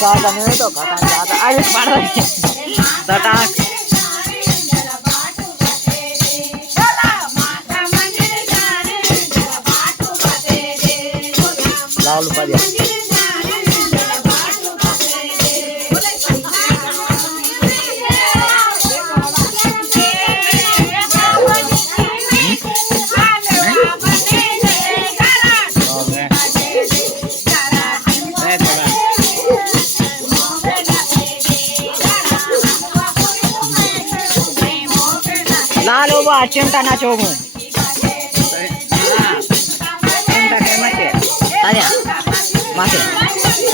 કાકા ને તો કાકા કાકા આલે પાડવા તટાક લાલ પાડ્યા लालो बा चिंता ना चोग चिंता काय माते ताऱ्या माते